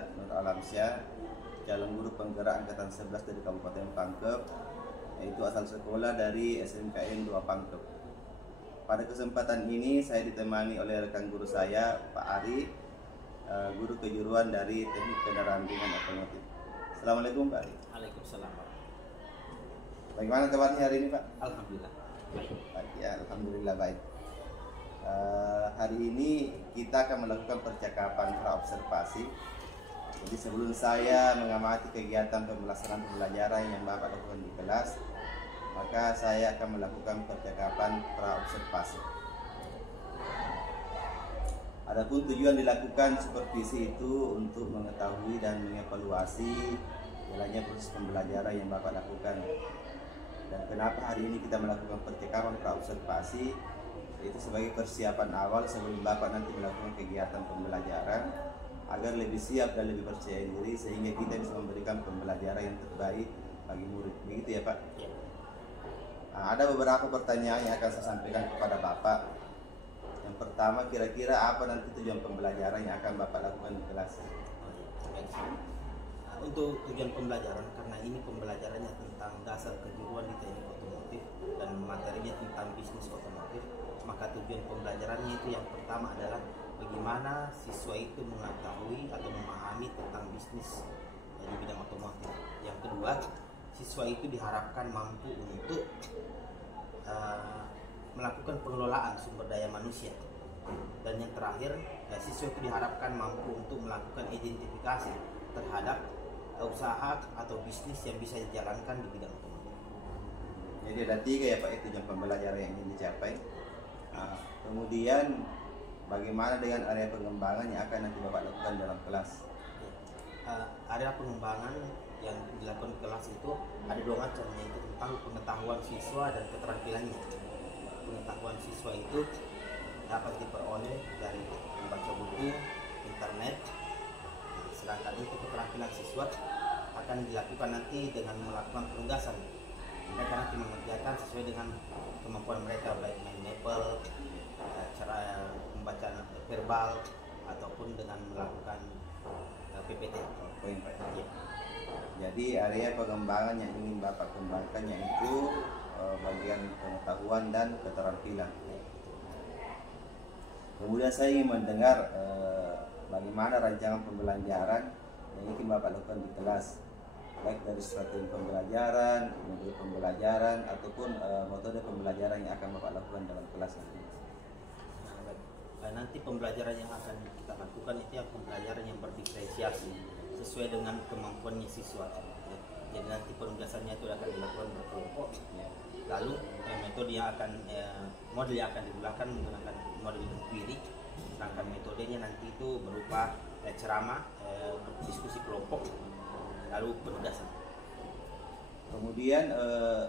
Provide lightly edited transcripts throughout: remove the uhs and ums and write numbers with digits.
saya Nur Alamsyah, calon guru penggerak angkatan 11 dari Kabupaten Pangkep, yaitu asal sekolah dari SMKN 2 Pangkep. Pada kesempatan ini saya ditemani oleh rekan guru saya, Pak Ari, guru kejuruan dari Teknik Kendaraan Ringan Otomotif. Assalamualaikum Pak Ari. Waalaikumsalam. Bagaimana kabarnya hari ini Pak? Alhamdulillah. Baik ya, alhamdulillah baik. Hari ini kita akan melakukan percakapan praobservasi. Jadi sebelum saya mengamati kegiatan pelaksanaan pembelajaran yang Bapak lakukan di kelas, maka saya akan melakukan percakapan praobservasi. Adapun tujuan dilakukan supervisi itu untuk mengetahui dan mengevaluasi jalannya proses pembelajaran yang Bapak lakukan. Dan kenapa hari ini kita melakukan percakapan praobservasi? Itu sebagai persiapan awal sebelum Bapak nanti melakukan kegiatan pembelajaran agar lebih siap dan lebih percaya diri sehingga kita bisa memberikan pembelajaran yang terbaik bagi murid. Begitu ya Pak? Ya. Nah, ada beberapa pertanyaan yang akan saya sampaikan kepada Bapak. Yang pertama, kira-kira apa nanti tujuan pembelajaran yang akan Bapak lakukan di kelas? Baik. Untuk tujuan pembelajaran, karena ini pembelajarannya tentang dasar kejuruan di teknik otomotif dan materinya tentang bisnis otomotif, maka tujuan pembelajarannya itu yang pertama adalah bagaimana siswa itu mengetahui atau memahami tentang bisnis di bidang otomotif. Yang kedua, siswa itu diharapkan mampu untuk melakukan pengelolaan sumber daya manusia. Dan yang terakhir, siswa itu diharapkan mampu untuk melakukan identifikasi terhadap usaha atau bisnis yang bisa dijalankan di bidang otomotif. Jadi ada 3 ya Pak, itu tujuan pembelajaran yang ingin dicapai. Nah, kemudian bagaimana dengan area pengembangan yang akan nanti Bapak lakukan dalam kelas? Area pengembangan yang dilakukan di kelas itu ada 2 macam, yaitu tentang pengetahuan siswa dan keterampilannya. Pengetahuan siswa itu dapat diperoleh dari membaca buku, internet. Sedangkan untuk keterampilan siswa akan dilakukan nanti dengan melakukan penugasan. Mereka nanti mengerjakan sesuai dengan kemampuan mereka, baik main mapel, cara membaca verbal, ataupun dengan melakukan PPT. Ya. Jadi area pengembangan yang ingin Bapak kembangkan yaitu bagian pengetahuan dan keterampilan. Kemudian saya ingin mendengar bagaimana rancangan pembelajaran yang ingin Bapak lakukan di kelas, baik dari strategi pembelajaran, metode pembelajaran, ataupun metode pembelajaran yang akan Bapak lakukan dalam kelas nanti. Nanti pembelajaran yang akan kita lakukan itu pembelajaran yang berdiferensiasi sesuai dengan kemampuannya siswa. Jadi nanti penugasannya itu akan dilakukan berkelompok. Lalu metode yang akan model yang akan digunakan menggunakan model empirik. Sedangkan metodenya nanti itu berupa ceramah, diskusi kelompok, lalu penugasan. Kemudian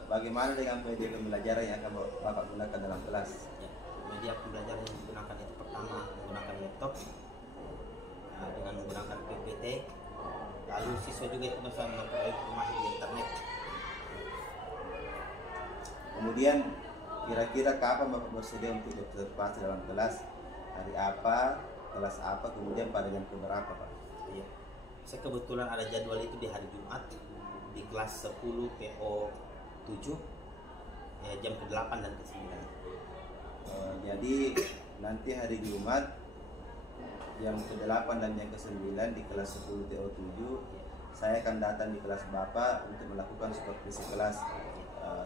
bagaimana dengan media pembelajaran yang akan Bapak gunakan dalam kelas? Ya, media pembelajaran yang digunakan itu pertama menggunakan laptop dengan menggunakan PPT. Lalu siswa juga itu bisa memperoleh informasi di internet. Kemudian kira-kira kapan Bapak bersedia untuk observasi dalam kelas? Hari apa, kelas apa, kemudian pada jam berapa Pak? Iya. Saya kebetulan ada jadwal itu di hari Jumat di kelas 10 PO 7 jam ke-8 dan ke-9. Jadi nanti hari Jumat jam ke-8 dan jam ke-9 di kelas 10 TO 7 saya akan datang di kelas Bapak untuk melakukan supervisi kelas.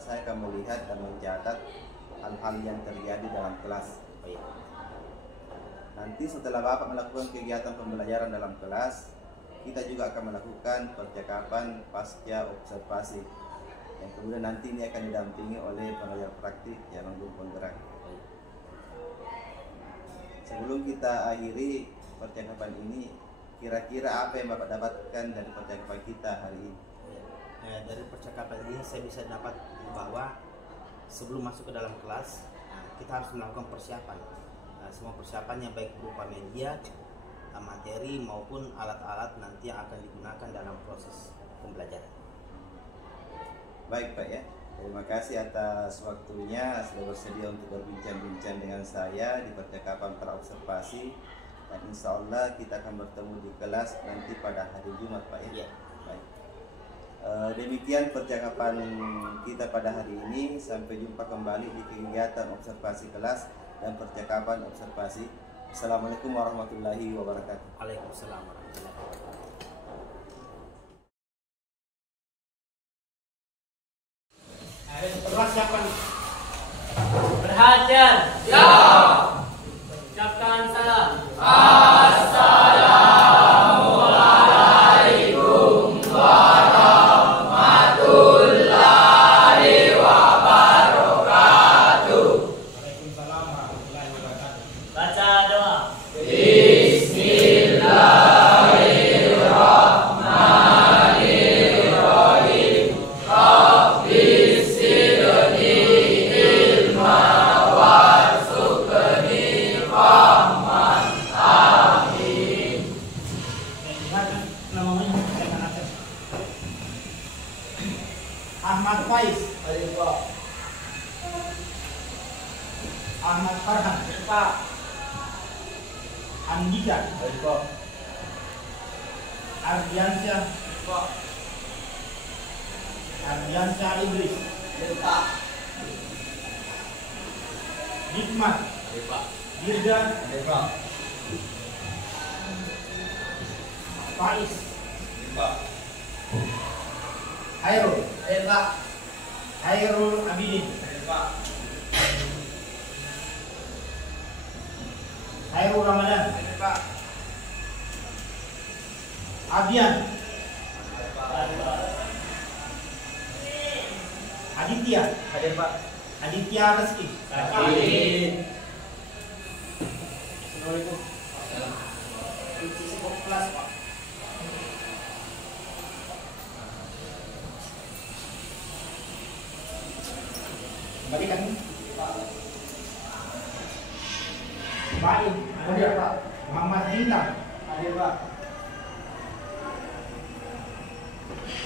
Saya akan melihat dan mencatat hal-hal yang terjadi dalam kelas. Nanti setelah Bapak melakukan kegiatan pembelajaran dalam kelas, kita juga akan melakukan percakapan pasca observasi yang kemudian nanti ini akan didampingi oleh pengajar praktik yang guru penggerak. Sebelum kita akhiri percakapan ini, kira-kira apa yang Bapak dapatkan dari percakapan kita hari ini? Dari percakapan ini saya bisa dapat bahwa sebelum masuk ke dalam kelas kita harus melakukan persiapan. Semua persiapannya baik berupa media, materi maupun alat-alat nanti yang akan digunakan dalam proses pembelajaran. Baik Pak ya, terima kasih atas waktunya sudah bersedia untuk berbincang-bincang dengan saya di percakapan praobservasi. Dan insya Allah kita akan bertemu di kelas nanti pada hari Jumat, Pak ya. Iya. Baik. Demikian percakapan kita pada hari ini. Sampai jumpa kembali di kegiatan observasi kelas dan percakapan observasi. Assalamualaikum warahmatullahi wabarakatuh. Waalaikumsalam warahmatullahi wabarakatuh. Persiapan Perhatian. ya. Ucapkan salam. Assalamualaikum warahmatullahi wabarakatuh. Waalaikumsalam warahmatullahi wabarakatuh. Baca doa. Bismillahirrahmanirrahim. Rabbi zidni ilma warzuqni fahman. Amin. Ahmad Faiz. Ahmad Farhan. Andika. Ardiansyah. Ardiansyah Idris. Hikmat. Dirga. Faiz. Hairul. Hairul Abidin. Hairul Ramadan. Abian. Aditya. Aditya Reski. Assalamualaikum. Kelas, Pak. Kembalikan. Baik. Muhammad Bintang.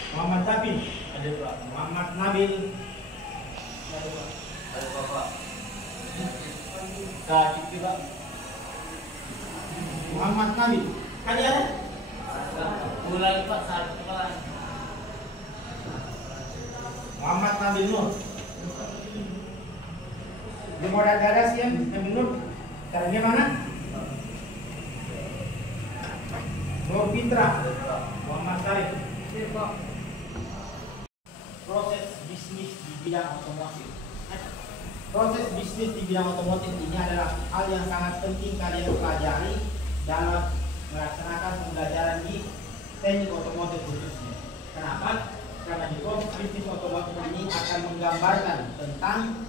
Muhammad Tabin. Muhammad Nabil. Muhammad Nabil. Kali ada? Ulangi Pak, satu kelas. Muhammad Nabil Nur. Dia mau ada sih ya, Nabil Nur. Caranya mana? Nur Fitra. Muhammad Sarif. Proses bisnis di bidang otomotif. Proses bisnis di bidang otomotif ini adalah hal yang sangat penting kalian pelajari dalam melaksanakan pembelajaran di teknik otomotif khususnya. Kenapa? Karena di proses bisnis otomotif ini akan menggambarkan tentang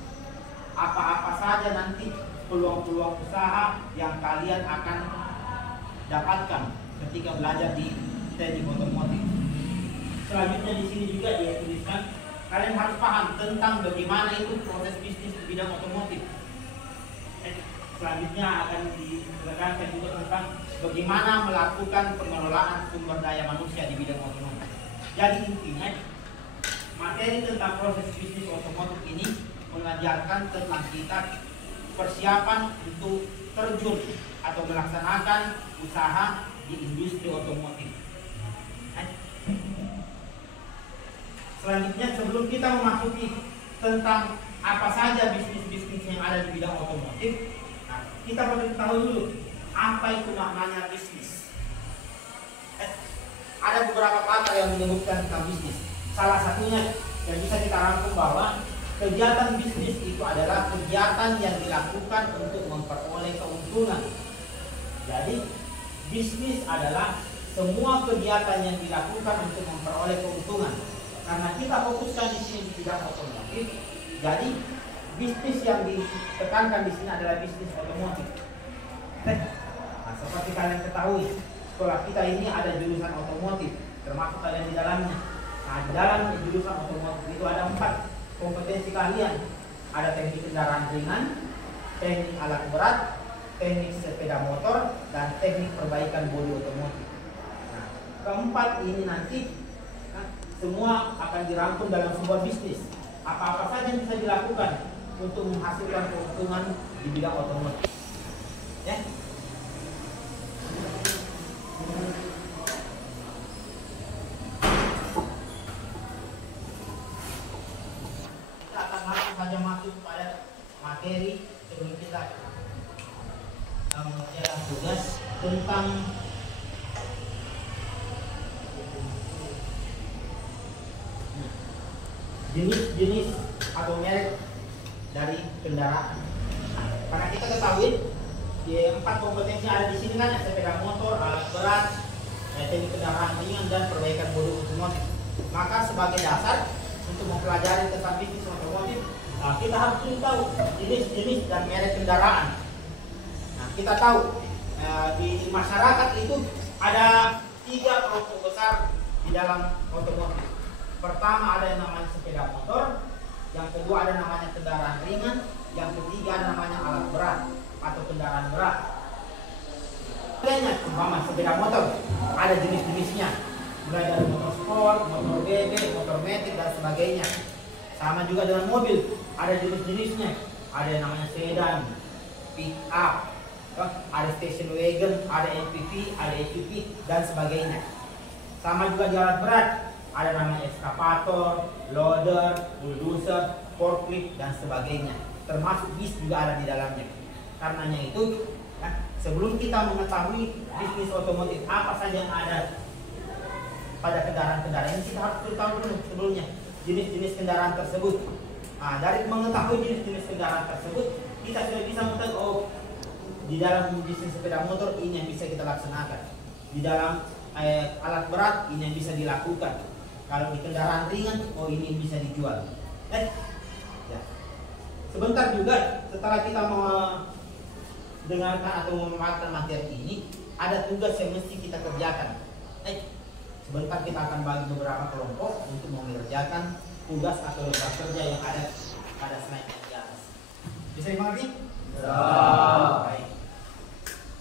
apa-apa saja nanti peluang-peluang usaha yang kalian akan dapatkan ketika belajar di teknik otomotif. Selanjutnya di sini juga dia tuliskan kalian harus paham tentang bagaimana itu proses bisnis di bidang otomotif. Selanjutnya akan ditekankan juga tentang bagaimana melakukan pengelolaan sumber daya manusia di bidang otomotif. Jadi intinya materi tentang proses bisnis otomotif ini mengajarkan tentang kita persiapan untuk terjun atau melaksanakan usaha di industri otomotif. Selanjutnya sebelum kita memasuki tentang apa saja bisnis-bisnis yang ada di bidang otomotif, kita perlu tahu dulu apa itu maknanya bisnis. Ada beberapa kata yang menyebutkan tentang bisnis. Salah satunya yang bisa kita rangkum bahwa kegiatan bisnis itu adalah kegiatan yang dilakukan untuk memperoleh keuntungan. Jadi bisnis adalah semua kegiatan yang dilakukan untuk memperoleh keuntungan. Karena kita fokuskan di sini di bidang otomotif, jadi bisnis yang ditekankan di sini adalah bisnis otomotif. Nah, seperti kalian ketahui, sekolah kita ini ada jurusan otomotif, termasuk kalian di dalamnya. Nah, di dalam jurusan otomotif itu ada 4 kompetensi kalian. Ada teknik kendaraan ringan, teknik alat berat, teknik sepeda motor, dan teknik perbaikan bodi otomotif. Nah, keempat ini nanti semua akan dirangkum dalam sebuah bisnis. Apa-apa saja yang bisa dilakukan untuk menghasilkan keuntungan di bidang otomotif. Ya. jenis-jenis atau merek dari kendaraan. Karena kita ketahui di 4 kompetensi ada di sini kan, sepeda motor, alat berat, teknik kendaraan ringan dan perbaikan produk otomotif. Maka sebagai dasar untuk mempelajari tentang bisnis otomotif, kita harus tahu jenis-jenis dan merek kendaraan. Nah, kita tahu di masyarakat itu ada 3 kelompok besar di dalam otomotif. Pertama ada yang namanya sepeda motor, yang kedua ada namanya kendaraan ringan, yang ketiga ada namanya alat berat atau kendaraan berat. Banyak umpama sepeda motor, ada jenis-jenisnya, mulai dari motor sport, motor BB, motor metik dan sebagainya. Sama juga dengan mobil, ada jenis-jenisnya, ada yang namanya sedan, pick up, ada station wagon, ada MPV, ada SUV dan sebagainya. Sama juga di alat berat, ada namanya eskavator, loader, bulldozer, forklift dan sebagainya. Termasuk bis juga ada di dalamnya. Karenanya itu, sebelum kita mengetahui bisnis otomotif apa saja yang ada pada kendaraan-kendaraan ini, kita harus tahu dulu sebelumnya jenis-jenis kendaraan tersebut. Nah, dari mengetahui jenis-jenis kendaraan tersebut, kita sudah bisa mengetahui, oh, di dalam bisnis sepeda motor ini yang bisa kita laksanakan. Di dalam alat berat ini yang bisa dilakukan. Kalau di kendaraan ringan, oh ini bisa dijual. Ya. Sebentar juga setelah kita mendengarkan atau memanfaatkan materi ini, ada tugas yang mesti kita kerjakan. Sebentar kita akan bagi beberapa kelompok untuk mengerjakan tugas atau lembar kerja yang ada pada slide yang di atas. Bisa dimengerti? Baik.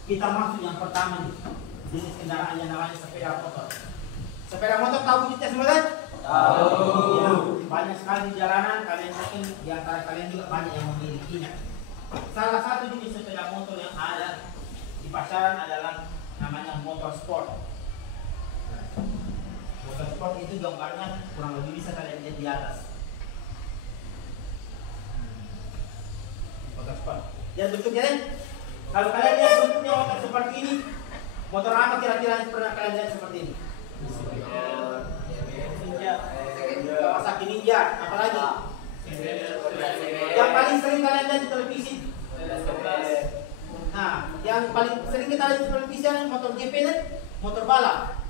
Kita masuk yang pertama nih, jenis kendaraan yang namanya sepeda motor. Sepeda motor tahu bunyinya semua? Tahu. Ya, banyak sekali di jalanan, kalian mungkin di antara kalian juga banyak yang memilikinya. Salah satu jenis sepeda motor yang ada di pasaran adalah namanya motor sport. Motor sport itu gambarnya kurang lebih bisa kalian lihat di atas. Motor sport. Lihat bentuknya kan? Kalau kalian lihat bentuknya motor seperti ini, motor apa kira-kira yang pernah kalian lihat seperti ini? Kawasaki Ninja, apalagi? Yang paling sering kalian lihat di televisi. Nah, yang paling sering kita lihat di televisi adalah motor GP dan motor balap.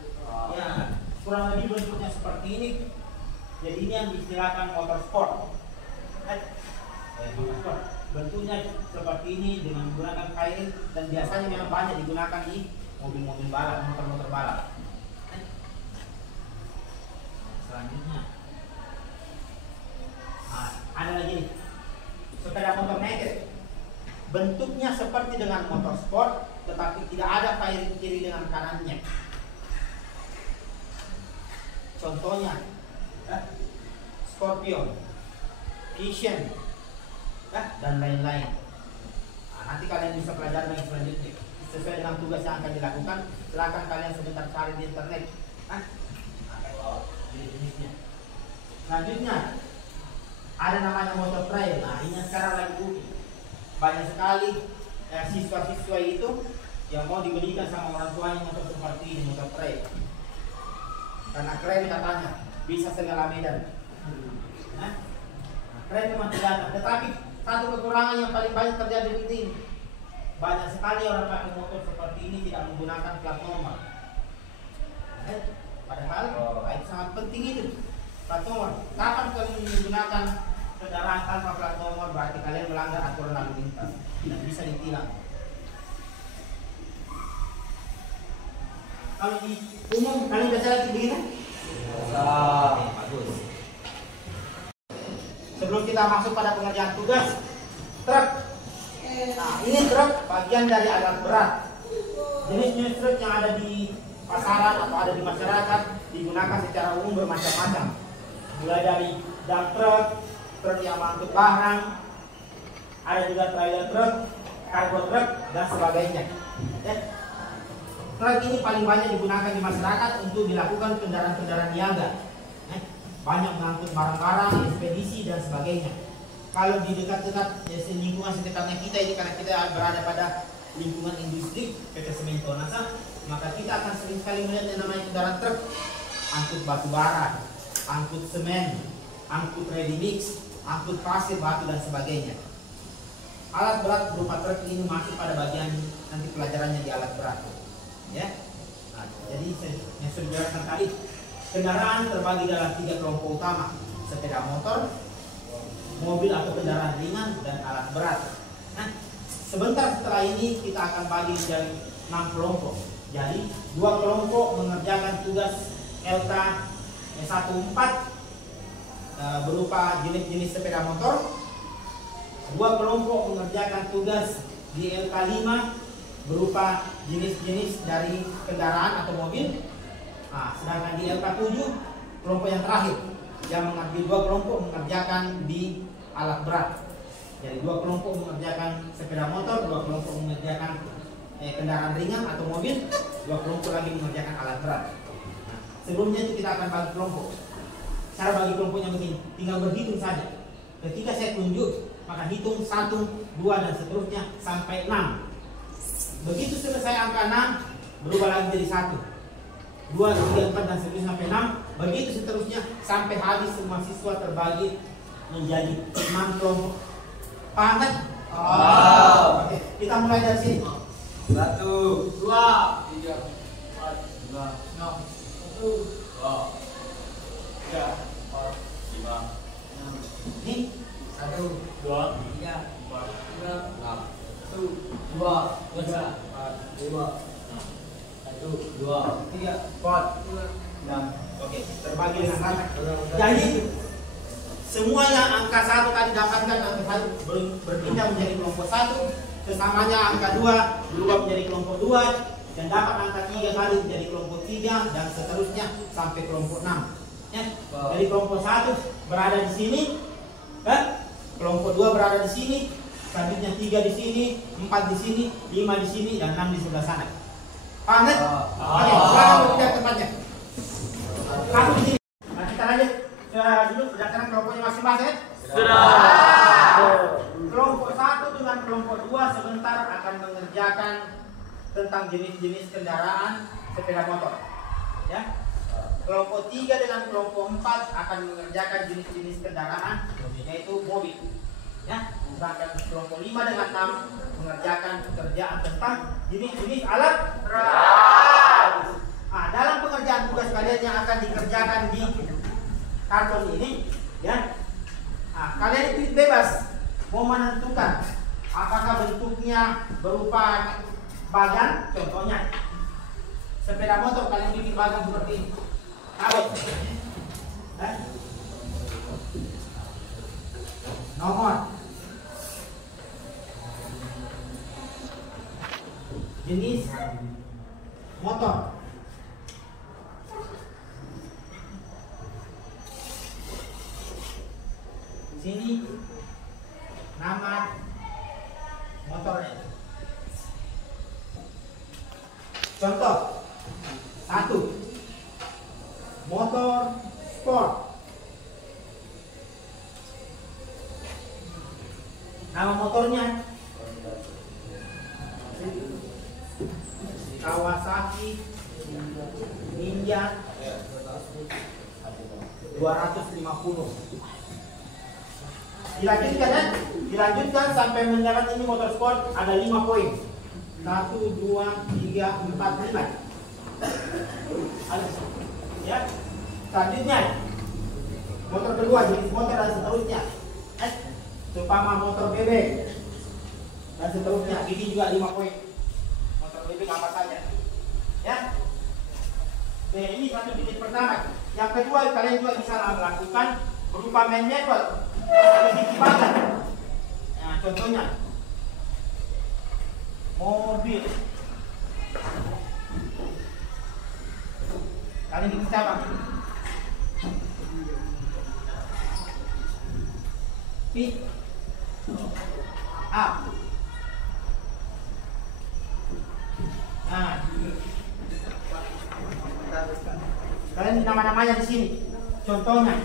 Ya, kurang lebih bentuknya seperti ini. Jadi ini yang diistilahkan motor sport. Motor sport. Bentuknya seperti ini dengan menggunakan kain dan biasanya memang banyak digunakan di mobil-mobil balap, motor-motor balap. Selanjutnya, ada lagi nih, sepeda motor naked. Bentuknya seperti dengan motor sport, tetapi tidak ada fairing kiri dengan kanannya. Contohnya, Scorpion, Vision, dan lain-lain. Nanti kalian bisa pelajari yang selanjutnya sesuai dengan tugas yang akan dilakukan. Silakan kalian sebentar cari di internet. Jenis-jenisnya. Selanjutnya ada namanya motor trail. Nah, ini yang sekarang lagi booming. Banyak sekali siswa-siswa itu yang mau dibelikan sama orang tuanya motor seperti ini, motor trail. Karena keren katanya, bisa segala medan. Keren memang tidak ada. Tetapi satu kekurangan yang paling banyak terjadi di sini, banyak sekali orang pakai motor seperti ini tidak menggunakan plat nomor. Padahal itu sangat penting itu plat nomor. Kapan kalian menggunakan kendaraan tanpa plat nomor, berarti kalian melanggar aturan lalu lintas, tidak bisa ditilang. Kalau di umum kalian bisa lihat begini? Bagus. Sebelum kita masuk pada pengerjaan tugas, truk. Nah, ini truk bagian dari alat berat. Jenis-jenis truk yang ada di pasaran atau ada di masyarakat digunakan secara umum bermacam-macam. Mulai dari dump truck, truk yang mengangkut barang, ada juga trailer truck, cargo truck, dan sebagainya. Truk ini paling banyak digunakan di masyarakat untuk dilakukan kendaraan-kendaraan niaga. Banyak mengangkut barang-barang, ekspedisi dan sebagainya. Kalau di dekat-dekat lingkungan sekitarnya kita ini, karena kita berada pada lingkungan industri PT Semen Tonasa, maka kita akan sering sekali melihat yang namanya kendaraan truk, angkut batu bara, angkut semen, angkut ready mix, angkut pasir, batu dan sebagainya. Alat berat berupa truk ini masuk pada bagian nanti pelajarannya di alat berat, ya. Nah, jadi yang sudah dijelaskan tadi, kendaraan terbagi dalam 3 kelompok utama: sepeda motor, mobil atau kendaraan ringan, dan alat berat. Nah, sebentar setelah ini kita akan bagi menjadi 6 kelompok. Jadi 2 kelompok mengerjakan tugas LK 14 berupa jenis-jenis sepeda motor. 2 kelompok mengerjakan tugas di LK 5 berupa jenis-jenis dari kendaraan atau mobil. Nah, sedangkan di LK 7 kelompok yang terakhir yang mengambil 2 kelompok mengerjakan di alat berat. Jadi 2 kelompok mengerjakan sepeda motor, 2 kelompok mengerjakan kendaraan ringan atau mobil, 2 kelompok lagi mengerjakan alat berat. Nah, sebelumnya itu kita akan bagi kelompok. Cara bagi kelompoknya begini, tinggal berhitung saja. Ketika saya tunjuk, maka hitung 1, 2 dan seterusnya sampai 6. Begitu selesai angka 6, berubah lagi jadi 1, 2, 3, 4 dan seterusnya sampai 6. Begitu seterusnya sampai habis semua siswa terbagi menjadi 6 kelompok. Paham kan? Oke, kita mulai dari sini. 1, 2, 3, 4, 5, 6, 1, 2, 3, 4, 5, 6. Ini 1, 2, 3, 4, 5, 6. 1, 2, 3, 4, 5, 6. 1, 2, 3, 4, 5, 6. oke, terbagi dengan rata. Jadi semua yang angka 1 tadi dapatkan, angka 1 berpindah menjadi kelompok 1, sesamanya angka 2 berubah menjadi kelompok 2, dan dapat angka 3 tadi menjadi kelompok 3 dan seterusnya sampai kelompok 6. Ya. Jadi kelompok 1 berada di sini, kan? Kelompok 2 berada di sini, selanjutnya 3 di sini, 4 di sini, 5 di sini, dan 6 di sebelah sana. Paham kan? Oke, silakan berpindah tempatnya. 1 di sini. Nah, kita lanjut dulu berdasarkan kelompoknya masing-masing. Kelompok 1 dengan kelompok 2 sebentar akan mengerjakan tentang jenis-jenis kendaraan sepeda motor. Ya. Kelompok 3 dengan kelompok 4 akan mengerjakan jenis-jenis kendaraan yaitu mobil. Ya. Sedangkan kelompok 5 dengan 6 mengerjakan pekerjaan tentang jenis-jenis alat berat. Nah, dalam pengerjaan tugas kalian yang akan dikerjakan di karton ini, ya. Nah, kalian itu bebas mau menentukan apakah bentuknya berupa bagan, contohnya sepeda motor kalian bikin bagan seperti ini. Nomor, jenis motor, sini nama motornya. Contoh 1, motor sport. Nama motornya Kawasaki Ninja 250. Dilanjutkan sampai mendapat ini motor sport ada 5 poin. 1, 2, 3, 4, 5. Ya. Selanjutnya motor kedua, jenis motor dan seterusnya. Seumpama motor bebek dan seterusnya. Ini juga 5 poin. Motor bebek apa saja. Ya. Oke, ini satu jenis pertama. Yang kedua kalian juga bisa lakukan berupa main method. Nah, contohnya mobil. Kalian bikin cabang. Pick up. Nah, kalian nama-namanya di sini. Contohnya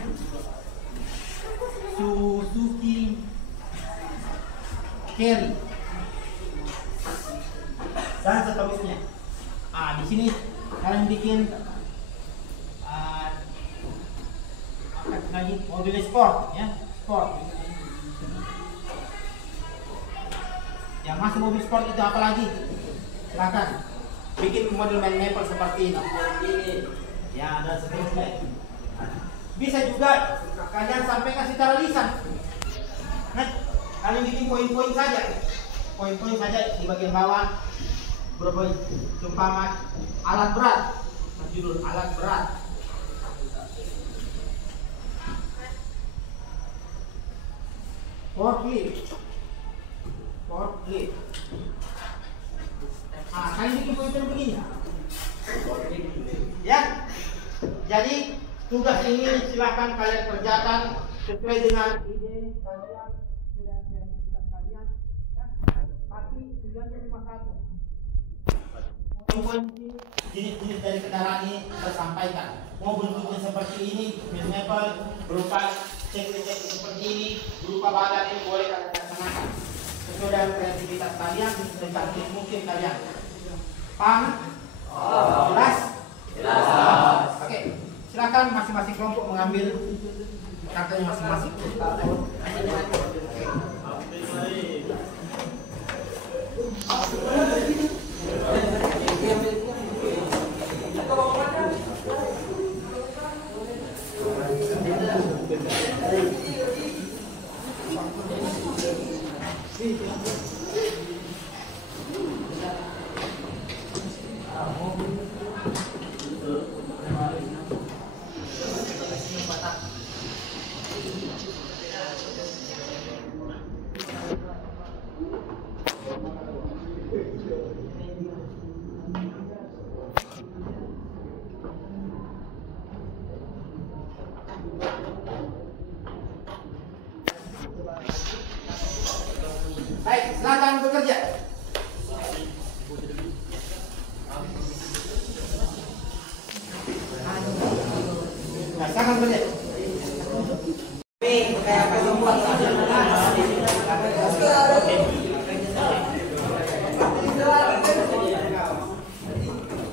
Suzuki Carry dan seterusnya. Di sini kalian bikin lagi mobil sport ya, sport. Yang masih mobil sport itu apa lagi? Silakan bikin model main maple seperti ini. Ya, dan seterusnya. Bisa juga kalian sampaikan secara lisan. Nah, kalian bikin poin-poin saja. Poin-poin saja di bagian bawah. Berpoin. Umpama alat berat. Judul alat berat. Forklift. Forklift. Nah, kalian bikin poin-poin begini. Ya. Jadi tugas ini silakan kalian kerjakan sesuai dengan ide kalian dan kreativitas kalian. Tapi tujuannya cuma satu. Poin-poin jenis-jenis dari kendaraan ini tersampaikan. Mau bentuknya seperti ini, misalnya berupa cek-cek seperti ini, berupa badan ini boleh kalian laksanakan. Sesuai dengan kreativitas kalian, secantik mungkin kalian. Paham? Jelas? Jelas. Oke, silakan masing-masing kelompok mengambil kartunya masing-masing. Baik, silakan bekerja. Nah, silakan bekerja.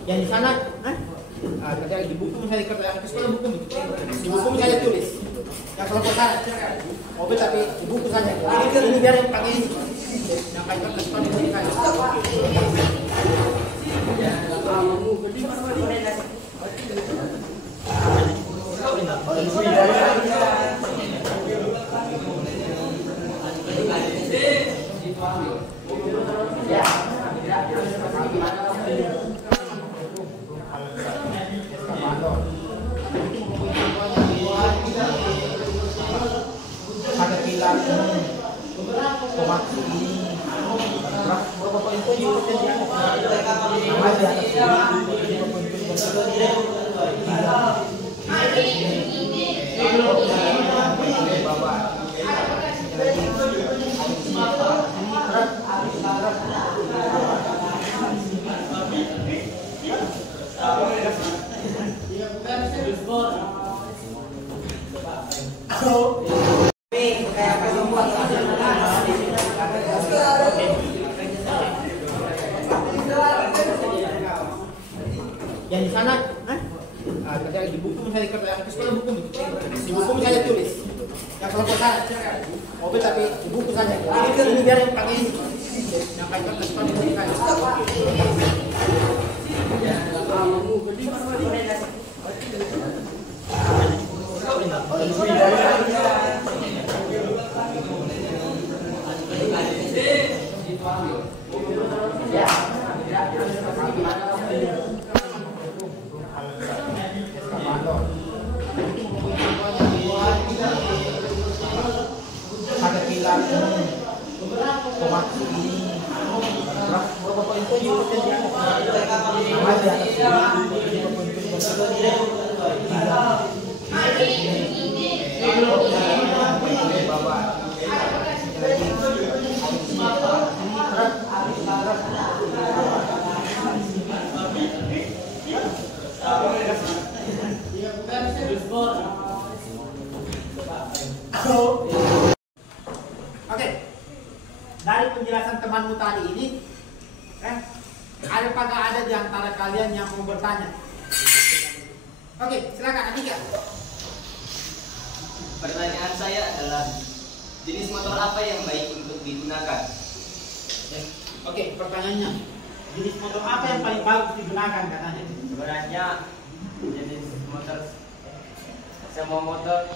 Yang di sana, kerja di buku misalnya kerja di sekolah buku, di buku misalnya tulis. Yang kelompok sana, mobil tapi di buku saja. Ini biar yang pakai ini. Yang pakai kertas pakai ini kan. Ada pilar tomat ini berapa poin yang di sana, kerja di buku misalnya kerja di sekolah buku, di buku misalnya tulis. Yang kelompok sana, mobil tapi di buku saja. Ini biar yang pakai ini. Yang pakai kertas pakai ini kan. Ada pilar tomat ini berapa poin Oke, dari penjelasan temanmu tadi ini, apakah ada di antara kalian yang mau bertanya? Oke, silakan Andika. Pertanyaan saya adalah jenis motor apa yang baik untuk digunakan? Oke, pertanyaannya, jenis motor apa yang paling bagus digunakan katanya? Sebenarnya jenis motor, semua motor,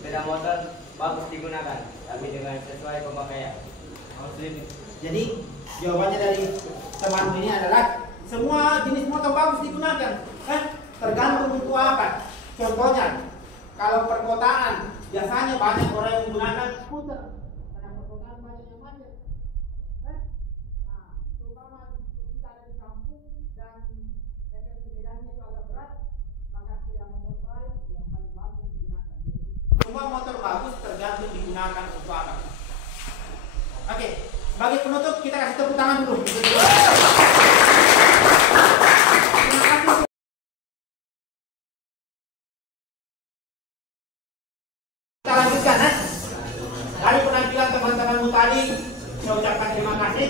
sepeda motor bagus digunakan, tapi dengan sesuai pemakaian. Jadi jawabannya dari teman ini adalah semua jenis motor bagus digunakan. Tergantung untuk apa. Contohnya, kalau perkotaan biasanya banyak orang yang menggunakan skuter karena perkotaan banyak yang macet. Nah, terutama kita ada di kampung dan efek sepedanya itu agak berat, maka sepeda motor baik yang paling bagus digunakan. Jadi, semua motor bagus tergantung digunakan untuk apa. Oke, sebagai penutup kita kasih tepuk tangan dulu. Kita lanjutkan, dari penampilan teman-temanmu tadi, saya ucapkan terima kasih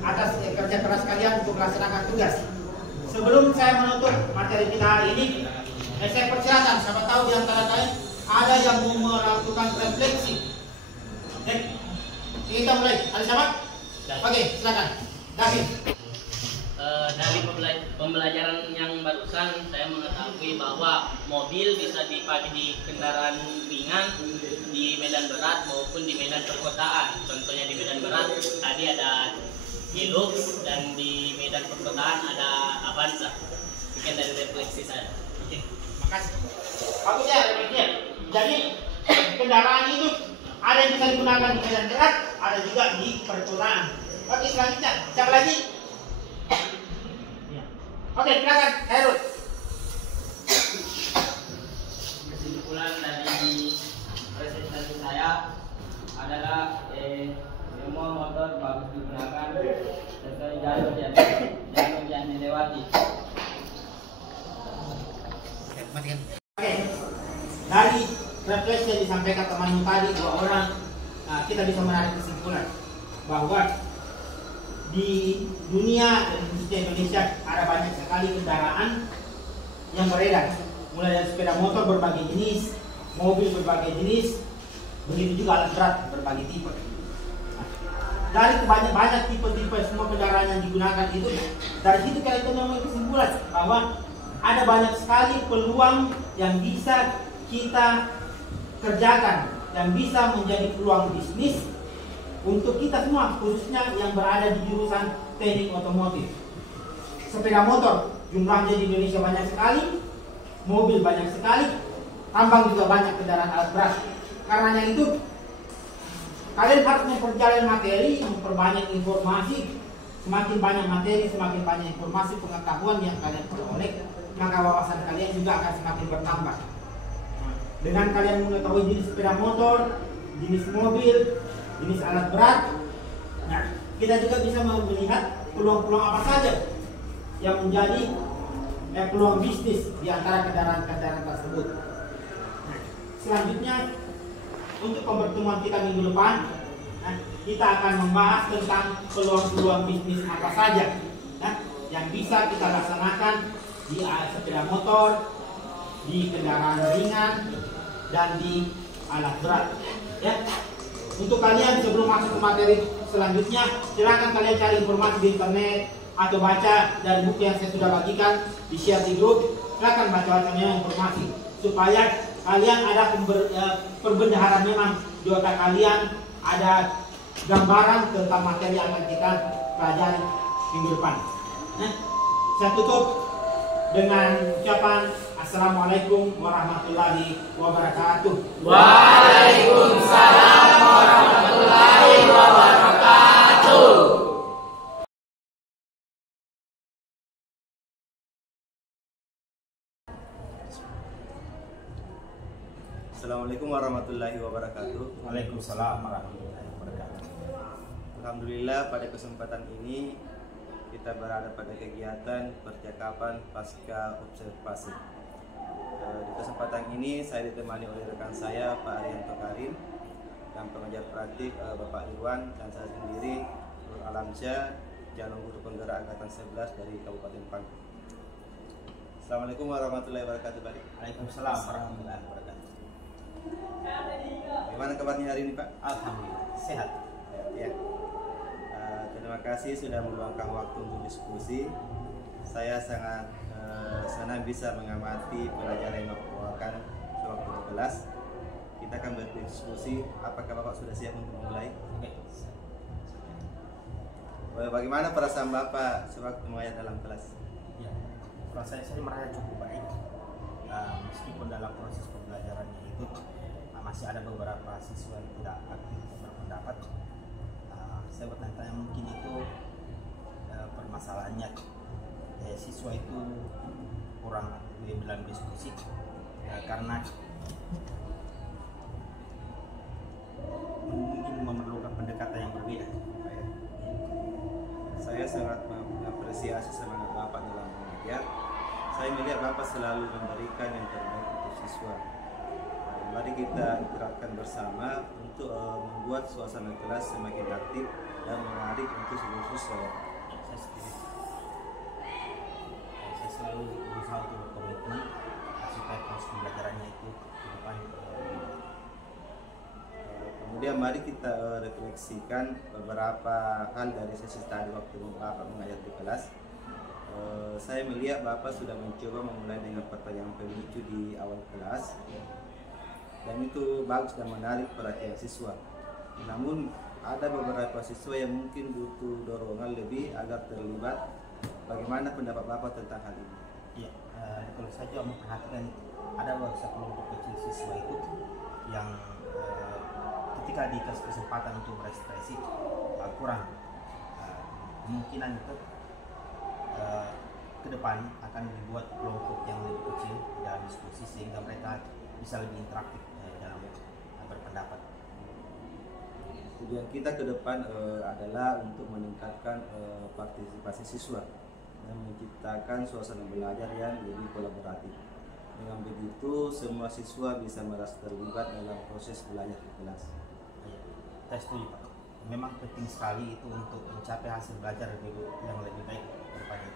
atas kerja keras kalian untuk melaksanakan tugas. Sebelum saya menutup materi kita hari ini, saya persilakan, siapa tahu di antara kalian ada yang mau melakukan refleksi. Kita mulai, ada siapa? Oke, silakan, David. Dari pembelajaran yang barusan saya mengetahui bahwa mobil bisa dipakai di kendaraan ringan, di medan berat maupun di medan perkotaan. Contohnya di medan berat tadi ada Hilux dan di medan perkotaan ada Avanza. Sekian dari refleksi saya. Oke, makasih. Bagus ya refleksinya. Jadi kendaraan itu ada yang bisa digunakan di medan berat, ada juga di perkotaan. Oke, selanjutnya siapa lagi? Oke, silakan, Herul. Kesimpulan dari presentasi saya adalah semua motor bagus digunakan sesuai jalur yang dilewati. Oke, dari refleksi yang disampaikan temanmu tadi dua orang, kita bisa menarik kesimpulan bahwa di dunia dan khususnya Indonesia ada banyak sekali kendaraan yang beredar, mulai dari sepeda motor berbagai jenis, mobil berbagai jenis, begitu juga alat berat berbagai tipe. Dari banyak tipe-tipe semua kendaraan yang digunakan itu, dari situ kita mengambil kesimpulan bahwa ada banyak sekali peluang yang bisa kita kerjakan, yang bisa menjadi peluang bisnis untuk kita semua, khususnya yang berada di jurusan teknik otomotif. Sepeda motor jumlahnya di Indonesia banyak sekali, mobil banyak sekali, tambang juga banyak, kendaraan alat berat. Karenanya itu kalian harus memperjalan materi, memperbanyak informasi. Semakin banyak materi, semakin banyak informasi, pengetahuan yang kalian peroleh, maka wawasan kalian juga akan semakin bertambah. Dengan kalian mengetahui jenis sepeda motor, jenis mobil, jenis alat berat, nah kita juga bisa melihat peluang-peluang apa saja yang menjadi peluang bisnis di antara kendaraan-kendaraan tersebut. Nah, selanjutnya untuk pertemuan kita minggu depan, kita akan membahas tentang peluang-peluang bisnis apa saja yang bisa kita laksanakan di sepeda motor, di kendaraan ringan, dan di alat berat. Ya. Untuk kalian sebelum masuk ke materi selanjutnya, silakan kalian cari informasi di internet atau baca dari buku yang saya sudah bagikan, di share di grup. Silakan baca-bacanya informasi supaya kalian ada perbendaharaan memang di otak kalian, ada gambaran tentang materi yang akan kita pelajari minggu depan. Nah, saya tutup dengan ucapan Assalamualaikum warahmatullahi wabarakatuh. Waalaikumsalam warahmatullahi wabarakatuh. Assalamualaikum warahmatullahi wabarakatuh. Waalaikumsalam warahmatullahi wabarakatuh. Alhamdulillah pada kesempatan ini kita berada pada kegiatan percakapan pasca observasi. Di kesempatan ini saya ditemani oleh rekan saya Pak Arianto Karim dan pengajar praktik Bapak Irwan dan saya sendiri Nur Alamsyah, calon guru penggerak angkatan 11 dari Kabupaten Pangkep. Assalamualaikum warahmatullahi wabarakatuh. Waalaikumsalam warahmatullahi wabarakatuh. Bagaimana kabarnya hari ini Pak? Alhamdulillah sehat. Ya. Terima kasih sudah meluangkan waktu untuk diskusi. Saya sangat senang bisa mengamati pelajaran yang Bapak bawakan sewaktu di kelas. Kita akan berdiskusi. Apakah Bapak sudah siap untuk memulai? Oke. Bagaimana perasaan Bapak sewaktu mengajar dalam kelas? Ya, perasaan saya merasa cukup baik. Meskipun dalam proses pembelajarannya itu masih ada beberapa siswa yang tidak aktif berpendapat. Saya bertanya mungkin itu permasalahannya siswa itu kurang aktif dalam diskusi karena mungkin memerlukan pendekatan yang berbeda. Saya sangat mengapresiasi semangat Bapak dalam mengajar. Saya melihat Bapak selalu memberikan yang terbaik untuk siswa. Mari kita iterapkan bersama untuk membuat suasana kelas semakin aktif dan menarik untuk seluruh siswa. Saya setuju. Saya selalu berusaha untuk berkomitmen supaya proses pembelajarannya itu ke depan Kemudian mari kita refleksikan beberapa hal dari sesi tadi waktu Bapak mengajar di kelas. Saya melihat Bapak sudah mencoba memulai dengan pertanyaan pemicu di awal kelas, dan itu bagus dan menarik perhatian siswa. Namun ada beberapa siswa yang mungkin butuh dorongan lebih agar terlibat. Bagaimana pendapat Bapak tentang hal ini? Ya, kalau saja memperhatikan ada beberapa kelompok kecil siswa itu yang ketika dikasih kesempatan untuk berekspresi kurang kemungkinan itu ke depan akan dibuat kelompok yang lebih kecil dalam diskusi sehingga mereka bisa lebih interaktif dalam berpendapat. Tujuan kita ke depan adalah untuk meningkatkan partisipasi siswa dan menciptakan suasana belajar yang lebih kolaboratif. Dengan begitu, semua siswa bisa merasa terlibat dalam proses belajar di kelas. Saya setuju Pak. Memang penting sekali itu untuk mencapai hasil belajar yang lebih baik ke depannya.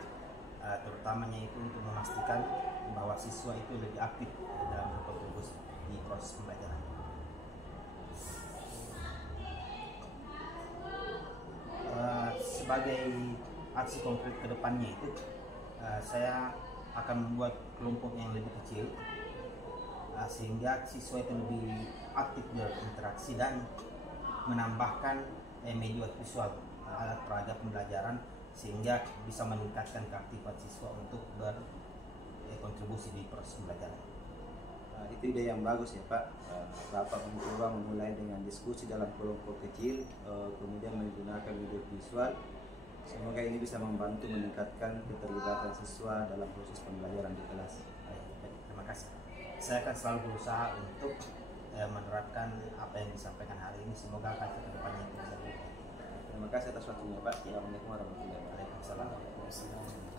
Terutamanya itu untuk memastikan bahwa siswa itu lebih aktif dalam berkontribusi di proses pembelajaran. Sebagai aksi konkret ke depannya itu saya akan membuat kelompok yang lebih kecil sehingga siswa itu lebih aktif berinteraksi dan menambahkan media visual alat peraga pembelajaran sehingga bisa meningkatkan keaktifan siswa untuk berkontribusi di proses pembelajaran. Itu ide yang bagus ya Pak. Bapak mencoba memulai dengan diskusi dalam kelompok kecil, kemudian menggunakan media visual. Semoga ini bisa membantu meningkatkan keterlibatan siswa dalam proses pembelajaran di kelas. Terima kasih. Saya akan selalu berusaha untuk menerapkan apa yang disampaikan hari ini. Semoga akan ke depannya bisa. Terima kasih atas waktunya Pak. Assalamualaikum warahmatullahi wabarakatuh. Waalaikumsalam.